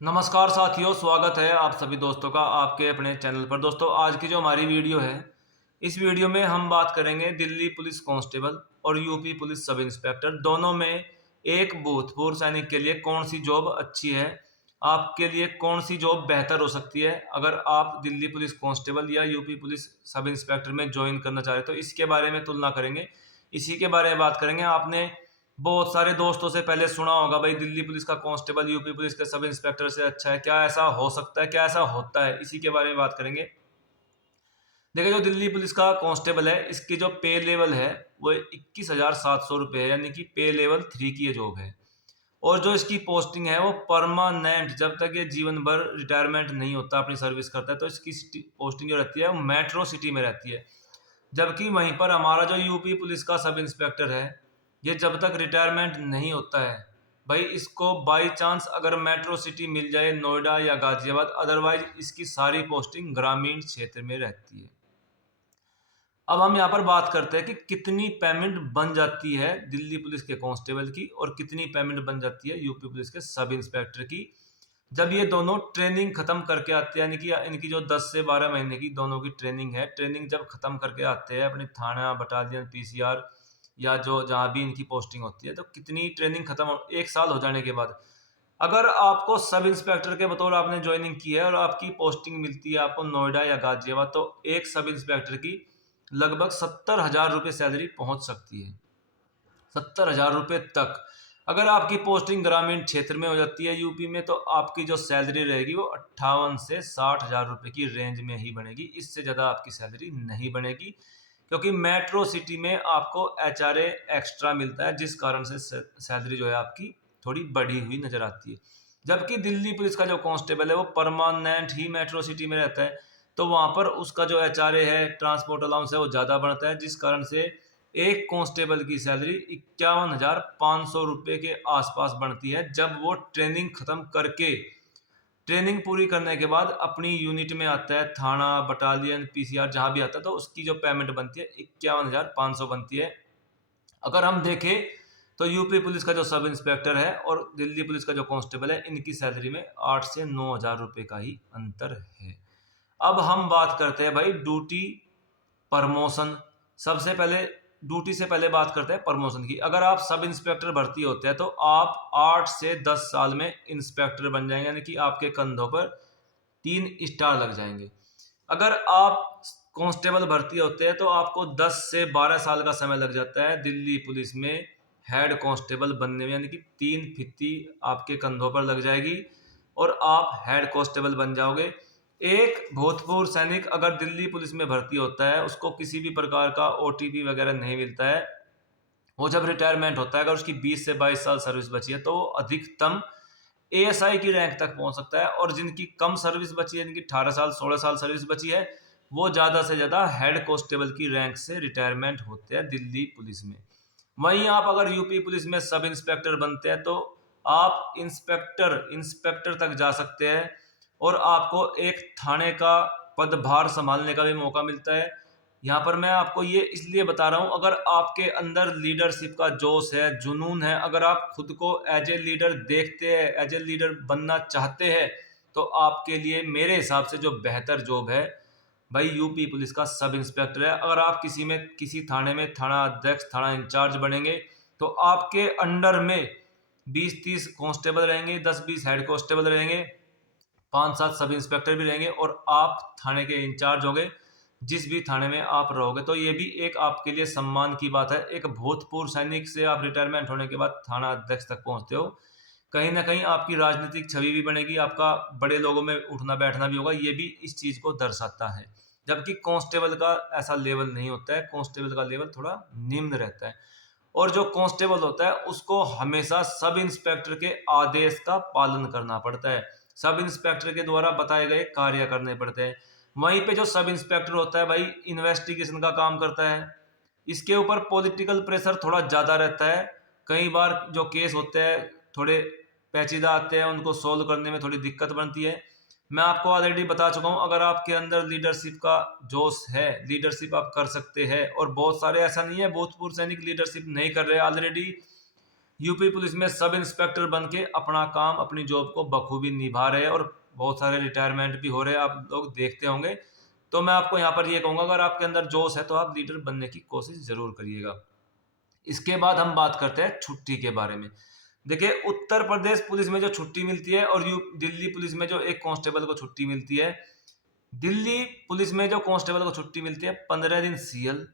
नमस्कार साथियों, स्वागत है आप सभी दोस्तों का आपके अपने चैनल पर। दोस्तों, आज की जो हमारी वीडियो है, इस वीडियो में हम बात करेंगे दिल्ली पुलिस कांस्टेबल और यूपी पुलिस सब इंस्पेक्टर दोनों में एक भूतपूर्व सैनिक के लिए कौन सी जॉब अच्छी है, आपके लिए कौन सी जॉब बेहतर हो सकती है अगर आप दिल्ली पुलिस कांस्टेबल या यूपी पुलिस सब इंस्पेक्टर में ज्वाइन करना चाह रहे हैं। तो इसके बारे में तुलना करेंगे, इसी के बारे में बात करेंगे। आपने बहुत सारे दोस्तों से पहले सुना होगा, भाई दिल्ली पुलिस का कांस्टेबल यूपी पुलिस के सब इंस्पेक्टर से अच्छा है। क्या ऐसा हो सकता है, क्या ऐसा होता है, इसी के बारे में बात करेंगे। देखिए, जो दिल्ली पुलिस का कांस्टेबल है, इसकी जो पे लेवल है वो 21,700 रुपये है, यानी कि पे लेवल 3 की ये जॉब है। और जो इसकी पोस्टिंग है वो परमानेंट, जब तक ये जीवन भर रिटायरमेंट नहीं होता, अपनी सर्विस करता है, तो इसकी पोस्टिंग जो रहती है वो मेट्रो सिटी में रहती है। जबकि वहीं पर हमारा जो यूपी पुलिस का सब इंस्पेक्टर है, ये जब तक रिटायरमेंट नहीं होता है, भाई इसको बाई चांस अगर मेट्रो सिटी मिल जाए, नोएडा या गाजियाबाद, अदरवाइज इसकी सारी पोस्टिंग ग्रामीण क्षेत्र में रहती है। अब हम यहाँ पर बात करते हैं कि कितनी पेमेंट बन जाती है दिल्ली पुलिस के कांस्टेबल की और कितनी पेमेंट बन जाती है यूपी पुलिस के सब इंस्पेक्टर की, जब ये दोनों ट्रेनिंग खत्म करके आते हैं। यानी कि इनकी जो 10 से 12 महीने की दोनों की ट्रेनिंग है, ट्रेनिंग जब खत्म करके आते हैं अपने थाना, बटालियन, पीसीआर या जो जहाँ भी इनकी पोस्टिंग होती है, तो कितनी ट्रेनिंग खत्म, 1 साल हो जाने के बाद अगर आपको सब इंस्पेक्टर के बतौर आपने ज्वाइनिंग की है और आपकी पोस्टिंग मिलती है आपको नोएडा या गाजियाबाद, तो एक सब इंस्पेक्टर की लगभग 70,000 रुपये सैलरी पहुंच सकती है। 70,000 रुपये तक। अगर आपकी पोस्टिंग ग्रामीण क्षेत्र में हो जाती है यूपी में, तो आपकी जो सैलरी रहेगी वो 58 से 60 हजार रुपये की रेंज में ही बनेगी। इससे ज़्यादा आपकी सैलरी नहीं बनेगी, क्योंकि मेट्रो सिटी में आपको एचआरए एक्स्ट्रा मिलता है, जिस कारण से सैलरी जो है आपकी थोड़ी बढ़ी हुई नजर आती है। जबकि दिल्ली पुलिस का जो कांस्टेबल है वो परमानेंट ही मेट्रो सिटी में रहता है, तो वहाँ पर उसका जो एचआरए है, ट्रांसपोर्ट अलाउंस है, वो ज़्यादा बढ़ता है, जिस कारण से एक कांस्टेबल की सैलरी 51,500 रुपये के आसपास बनती है, जब वो ट्रेनिंग खत्म करके, ट्रेनिंग पूरी करने के बाद अपनी यूनिट में आता है, थाना, बटालियन, पीसीआर जहां भी आता है, तो उसकी जो पेमेंट बनती है 51,500 बनती है। अगर हम देखें तो यूपी पुलिस का जो सब इंस्पेक्टर है और दिल्ली पुलिस का जो कांस्टेबल है, इनकी सैलरी में 8 से 9 हजार रुपये का ही अंतर है। अब हम बात करते हैं भाई ड्यूटी प्रमोशन। सबसे पहले ड्यूटी से पहले बात करते हैं प्रमोशन की। अगर आप सब इंस्पेक्टर भर्ती होते हैं तो आप 8 से 10 साल में इंस्पेक्टर बन जाएंगे, यानी कि आपके कंधों पर 3 स्टार लग जाएंगे। अगर आप कांस्टेबल भर्ती होते हैं तो आपको 10 से 12 साल का समय लग जाता है दिल्ली पुलिस में हेड कांस्टेबल बनने में, यानी कि 3 फीती आपके कंधों पर लग जाएगी और आप हेड कांस्टेबल बन जाओगे। एक भूतपूर्व सैनिक अगर दिल्ली पुलिस में भर्ती होता है, उसको किसी भी प्रकार का ओटीपी वगैरह नहीं मिलता है। वो जब रिटायरमेंट होता है, अगर उसकी 20 से 22 साल सर्विस बची है, तो वो अधिकतम एएसआई की रैंक तक पहुंच सकता है। और जिनकी कम सर्विस बची है, जिनकी 18 साल 16 साल सर्विस बची है, वो ज़्यादा से ज़्यादा हेड कांस्टेबल की रैंक से रिटायरमेंट होते हैं दिल्ली पुलिस में। वहीं आप अगर यूपी पुलिस में सब इंस्पेक्टर बनते हैं, तो आप इंस्पेक्टर इंस्पेक्टर तक जा सकते हैं और आपको एक थाने का पदभार संभालने का भी मौका मिलता है। यहाँ पर मैं आपको ये इसलिए बता रहा हूँ, अगर आपके अंदर लीडरशिप का जोश है, जुनून है, अगर आप खुद को एज ए लीडर देखते हैं, एज ए लीडर बनना चाहते हैं, तो आपके लिए मेरे हिसाब से जो बेहतर जॉब है भाई यूपी पुलिस का सब इंस्पेक्टर है। अगर आप किसी थाने में थाना अध्यक्ष, थाना इंचार्ज बनेंगे, तो आपके अंडर में 20-30 कांस्टेबल रहेंगे, 10-20 हेड कांस्टेबल रहेंगे, 5-7 सब इंस्पेक्टर भी रहेंगे और आप थाने के इंचार्ज होंगे। जिस भी थाने में आप रहोगे, तो ये भी एक आपके लिए सम्मान की बात है। एक भूतपूर्व सैनिक से आप रिटायरमेंट होने के बाद थाना अध्यक्ष तक पहुंचते हो, कहीं ना कहीं आपकी राजनीतिक छवि भी बनेगी, आपका बड़े लोगों में उठना बैठना भी होगा, ये भी इस चीज को दर्शाता है। जबकि कांस्टेबल का ऐसा लेवल नहीं होता है, कांस्टेबल का लेवल थोड़ा निम्न रहता है। और जो कांस्टेबल होता है उसको हमेशा सब इंस्पेक्टर के आदेश का पालन करना पड़ता है, सब इंस्पेक्टर के द्वारा बताए गए कार्य करने पड़ते हैं। वहीं पे जो सब इंस्पेक्टर होता है भाई, इन्वेस्टिगेशन का काम करता है। इसके ऊपर पॉलिटिकल प्रेशर थोड़ा ज़्यादा रहता है। कई बार जो केस होते हैं थोड़े पेचीदा आते हैं, उनको सोल्व करने में थोड़ी दिक्कत बनती है। मैं आपको ऑलरेडी बता चुका हूँ, अगर आपके अंदर लीडरशिप का जोश है, लीडरशिप आप कर सकते हैं। और बहुत सारे ऐसा नहीं है भूतपूर्व सैनिक लीडरशिप नहीं कर रहे, ऑलरेडी यूपी पुलिस में सब इंस्पेक्टर बन के अपना काम, अपनी जॉब को बखूबी निभा रहे हैं और बहुत सारे रिटायरमेंट भी हो रहे हैं, आप लोग देखते होंगे। तो मैं आपको यहाँ पर ये कहूँगा, अगर आपके अंदर जोश है तो आप लीडर बनने की कोशिश ज़रूर करिएगा। इसके बाद हम बात करते हैं छुट्टी के बारे में। देखिए, उत्तर प्रदेश पुलिस में जो छुट्टी मिलती है और दिल्ली पुलिस में जो एक कांस्टेबल को छुट्टी मिलती है, दिल्ली पुलिस में जो कांस्टेबल को छुट्टी मिलती है 15 दिन सीएल,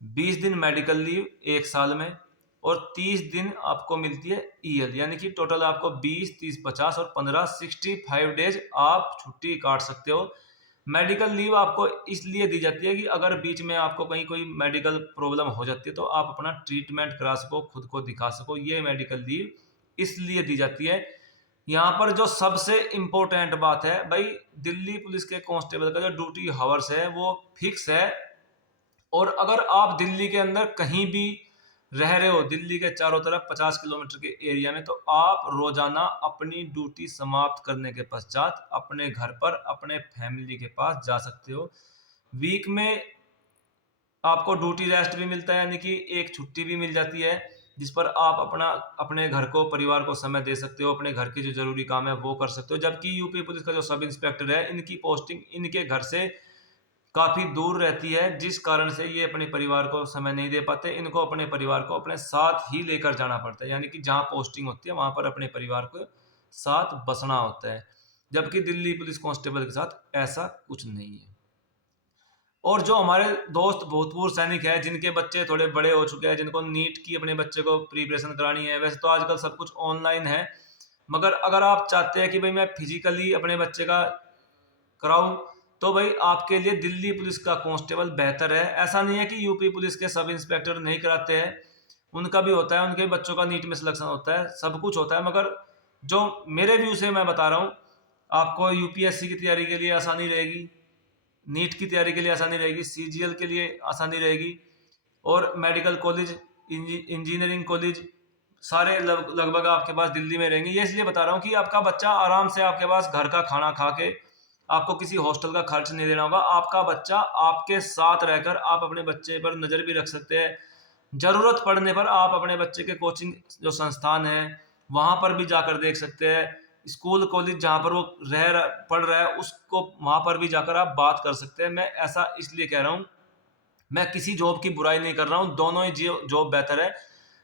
20 दिन मेडिकल लीव 1 साल में, और 30 दिन आपको मिलती है ईएल, यानी कि टोटल आपको 20, 30, 50 और 15 65 डेज आप छुट्टी काट सकते हो। मेडिकल लीव आपको इसलिए दी जाती है कि अगर बीच में आपको कहीं कोई मेडिकल प्रॉब्लम हो जाती है तो आप अपना ट्रीटमेंट करा सको, खुद को दिखा सको, ये मेडिकल लीव इसलिए दी जाती है। यहाँ पर जो सबसे इम्पोर्टेंट बात है भाई, दिल्ली पुलिस के कांस्टेबल का जो ड्यूटी हावर्स है वो फिक्स है, और अगर आप दिल्ली के अंदर कहीं भी रह रहे हो, दिल्ली के चारों तरफ 50 किलोमीटर के एरिया में, तो आप रोजाना अपनी ड्यूटी समाप्त करने के पश्चात अपने घर पर अपने फैमिली के पास जा सकते हो। वीक में आपको ड्यूटी रेस्ट भी मिलता है, यानी कि एक छुट्टी भी मिल जाती है जिस पर आप अपने घर को, परिवार को समय दे सकते हो, अपने घर के जो जरूरी काम है वो कर सकते हो। जबकि यूपी पुलिस का जो सब इंस्पेक्टर है, इनकी पोस्टिंग इनके घर से काफी दूर रहती है, जिस कारण से ये अपने परिवार को समय नहीं दे पाते। इनको अपने परिवार को अपने साथ ही लेकर जाना पड़ता है, यानी कि जहाँ पोस्टिंग होती है वहां पर अपने परिवार को साथ बसना होता है। जबकि दिल्ली पुलिस कांस्टेबल के साथ ऐसा कुछ नहीं है। और जो हमारे दोस्त भूतपूर्व सैनिक है, जिनके बच्चे थोड़े बड़े हो चुके हैं, जिनको नीट की अपने बच्चे को प्रिपरेशन करानी है, वैसे तो आजकल सब कुछ ऑनलाइन है, मगर अगर आप चाहते हैं कि भाई मैं फिजिकली अपने बच्चे का कराऊं, तो भाई आपके लिए दिल्ली पुलिस का कांस्टेबल बेहतर है। ऐसा नहीं है कि यूपी पुलिस के सब इंस्पेक्टर नहीं कराते हैं, उनका भी होता है, उनके बच्चों का नीट में सिलेक्शन होता है, सब कुछ होता है, मगर जो मेरे व्यू से मैं बता रहा हूँ, आपको यूपीएससी की तैयारी के लिए आसानी रहेगी, नीट की तैयारी के लिए आसानी रहेगी, सीजीएल के लिए आसानी रहेगी, और मेडिकल कॉलेज, इंजीनियरिंग कॉलेज सारे लगभग आपके पास दिल्ली में रहेंगे। ये इसलिए बता रहा हूँ कि आपका बच्चा आराम से आपके पास घर का खाना खा के, आपको किसी हॉस्टल का खर्च नहीं देना होगा, आपका बच्चा आपके साथ रहकर आप अपने बच्चे पर नज़र भी रख सकते हैं। ज़रूरत पड़ने पर आप अपने बच्चे के कोचिंग जो संस्थान है वहाँ पर भी जाकर देख सकते हैं। स्कूल कॉलेज जहाँ पर वो पढ़ रहा है उसको वहाँ पर भी जाकर आप बात कर सकते हैं। मैं ऐसा इसलिए कह रहा हूँ, मैं किसी जॉब की बुराई नहीं कर रहा हूँ, दोनों ही जॉब बेहतर है।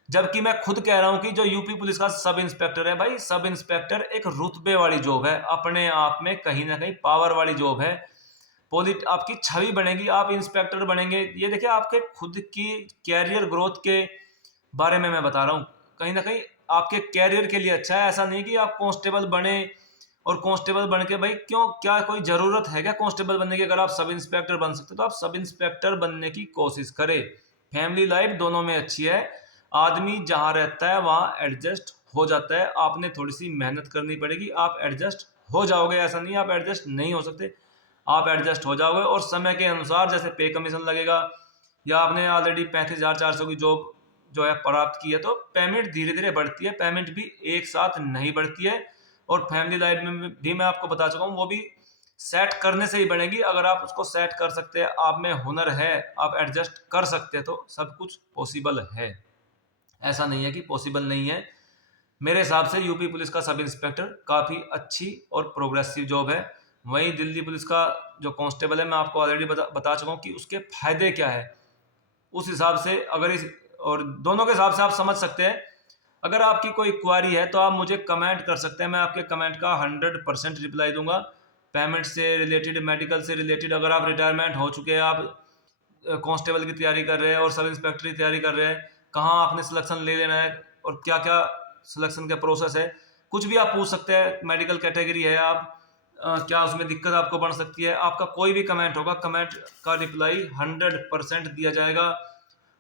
जबकि मैं खुद कह रहा हूँ कि जो यूपी पुलिस का सब इंस्पेक्टर है भाई, सब इंस्पेक्टर एक रुतबे वाली जॉब है, अपने आप में कहीं ना कहीं पावर वाली जॉब है। आपकी छवि बनेगी, आप इंस्पेक्टर बनेंगे, ये देखिए आपके खुद की कैरियर ग्रोथ के बारे में मैं बता रहा हूँ। कहीं ना कहीं आपके कैरियर के लिए अच्छा है। ऐसा नहीं कि आप कांस्टेबल बने और कांस्टेबल बन के भाई क्यों, क्या कोई ज़रूरत है क्या कांस्टेबल बनने की? अगर आप सब इंस्पेक्टर बन सकते तो आप सब इंस्पेक्टर बनने की कोशिश करें। फैमिली लाइफ दोनों में अच्छी है, आदमी जहाँ रहता है वहाँ एडजस्ट हो जाता है। आपने थोड़ी सी मेहनत करनी पड़ेगी, आप एडजस्ट हो जाओगे, ऐसा नहीं आप एडजस्ट नहीं हो सकते, आप एडजस्ट हो जाओगे। और समय के अनुसार जैसे पे कमीशन लगेगा, या आपने ऑलरेडी 35,400 की जॉब जो है प्राप्त की है, तो पेमेंट धीरे धीरे बढ़ती है, पेमेंट भी एक साथ नहीं बढ़ती है। और फैमिली लाइफ में भी मैं आपको बता चुका हूँ, वो भी सेट करने से ही बनेगी। अगर आप उसको सेट कर सकते हैं, आप में हुनर है, आप एडजस्ट कर सकते हैं, तो सब कुछ पॉसिबल है। ऐसा नहीं है कि पॉसिबल नहीं है। मेरे हिसाब से यूपी पुलिस का सब इंस्पेक्टर काफ़ी अच्छी और प्रोग्रेसिव जॉब है। वहीं दिल्ली पुलिस का जो कांस्टेबल है, मैं आपको ऑलरेडी बता चुका हूँ कि उसके फायदे क्या है। उस हिसाब से अगर इस और दोनों के हिसाब से आप समझ सकते हैं। अगर आपकी कोई क्वारी है तो आप मुझे कमेंट कर सकते हैं, मैं आपके कमेंट का 100% रिप्लाई दूंगा। पेमेंट से रिलेटेड, मेडिकल से रिलेटेड, अगर आप रिटायरमेंट हो चुके हैं, आप कांस्टेबल की तैयारी कर रहे हैं और सब इंस्पेक्टर की तैयारी कर रहे हैं, कहाँ आपने सिलेक्शन ले लेना है और क्या क्या सिलेक्शन का प्रोसेस है, कुछ भी आप पूछ सकते हैं। मेडिकल कैटेगरी है आप, क्या उसमें दिक्कत आपको बन सकती है, आपका कोई भी कमेंट होगा, कमेंट का रिप्लाई 100% दिया जाएगा।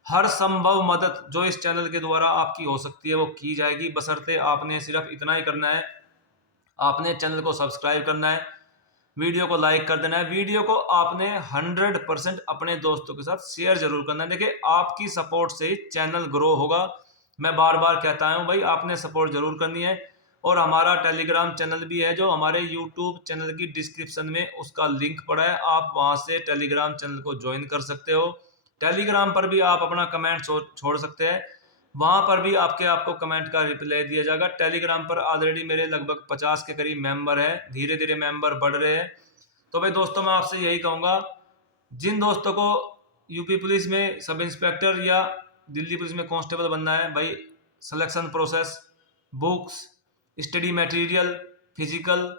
हर संभव मदद जो इस चैनल के द्वारा आपकी हो सकती है वो की जाएगी, बशर्ते आपने सिर्फ इतना ही करना है, आपने चैनल को सब्सक्राइब करना है, वीडियो को लाइक कर देना है, वीडियो को आपने 100% अपने दोस्तों के साथ शेयर जरूर करना है। देखिए, आपकी सपोर्ट से ही चैनल ग्रो होगा। मैं बार बार कहता हूँ भाई, आपने सपोर्ट जरूर करनी है। और हमारा टेलीग्राम चैनल भी है, जो हमारे यूट्यूब चैनल की डिस्क्रिप्शन में उसका लिंक पड़ा है, आप वहाँ से टेलीग्राम चैनल को ज्वाइन कर सकते हो। टेलीग्राम पर भी आप अपना कमेंट छोड़ सकते हैं। वहाँ पर भी आपको कमेंट का रिप्लाई दिया जाएगा। टेलीग्राम पर ऑलरेडी मेरे लगभग 50 के करीब मेंबर हैं, धीरे धीरे मेंबर बढ़ रहे हैं। तो भाई दोस्तों, मैं आपसे यही कहूँगा, जिन दोस्तों को यूपी पुलिस में सब इंस्पेक्टर या दिल्ली पुलिस में कांस्टेबल बनना है, भाई selection process, books, study material, physical,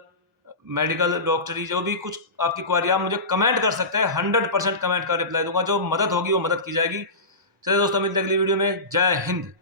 medical, डॉक्टरी, जो भी कुछ आपकी क्वारी, आप मुझे कमेंट कर सकते हैं। 100% कमेंट का रिप्लाई दूंगा, जो मदद होगी वो मदद की जाएगी। चलिए दोस्तों, मिलते हैं अगली वीडियो में। जय हिंद।